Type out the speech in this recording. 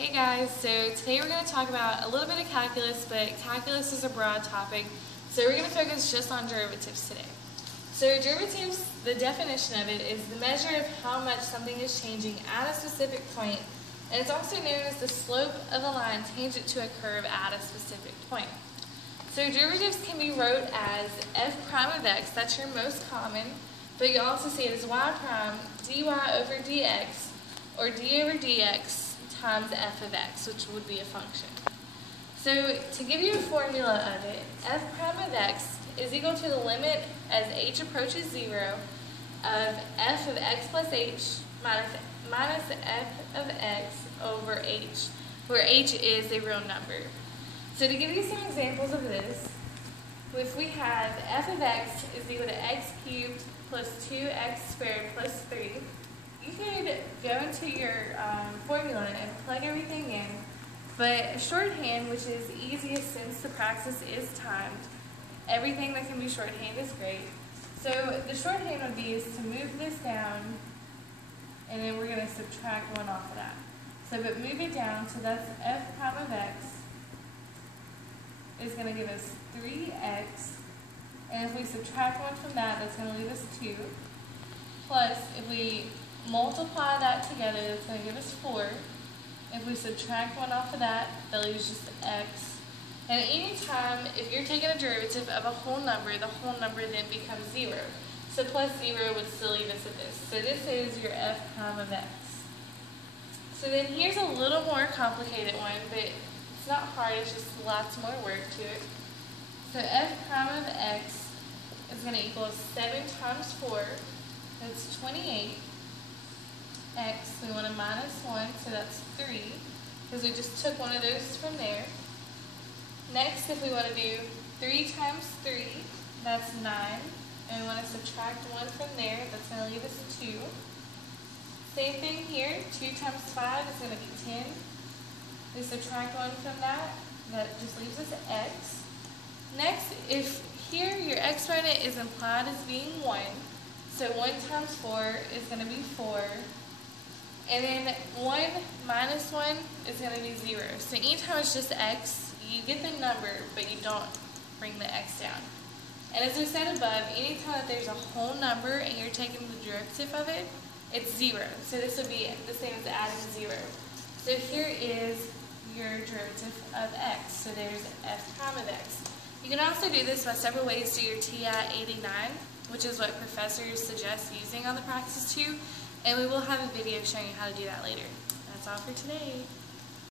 Hey guys, so today we're going to talk about a little bit of calculus, but calculus is a broad topic, so we're going to focus just on derivatives today. So derivatives, the definition of it is the measure of how much something is changing at a specific point, and it's also known as the slope of a line tangent to a curve at a specific point. So derivatives can be wrote as f prime of x, that's your most common, but you also see it as y prime dy over dx, or d over dx, times f of x, which would be a function. So to give you a formula of it, f prime of x is equal to the limit as h approaches 0 of f of x plus h minus f of x over h, where h is a real number. So to give you some examples of this, if we have f of x is equal to x cubed plus 2x squared plus 3, you could go into your formula and plug everything in, but shorthand, which is easiest since the praxis is timed, everything that can be shorthand is great. So the shorthand would be is to move this down, and then we're going to subtract 1 off of that. So but move it down, so that's f prime of x is going to give us 3x, and if we subtract 1 from that, that's going to leave us 2, plus if we multiply that together, that's going to give us 4. If we subtract 1 off of that, that leaves just x. And any time, if you're taking a derivative of a whole number, the whole number then becomes 0. So plus 0 would still leave us at this. So this is your f prime of x. So then here's a little more complicated one, but it's not hard, it's just lots more work to it. So f prime of x is going to equal 7 times 4, that's 28. X, we want to minus 1, so that's 3, because we just took one of those from there. Next, if we want to do 3 times 3, that's 9, and we want to subtract 1 from there, that's going to leave us 2. Same thing here, 2 times 5 is going to be 10. We subtract 1 from that, that just leaves us x. Next, if here your exponent is implied as being 1, so 1 times 4 is going to be 4. And then 1 minus 1 is going to be 0. So anytime it's just x, you get the number, but you don't bring the x down. And as we said above, anytime that there's a whole number and you're taking the derivative of it, it's 0. So this would be the same as adding 0. So here is your derivative of x. So there's f prime of x. You can also do this by several ways to your TI-89, which is what professors suggest using on the Praxis 2. And we will have a video showing you how to do that later. That's all for today.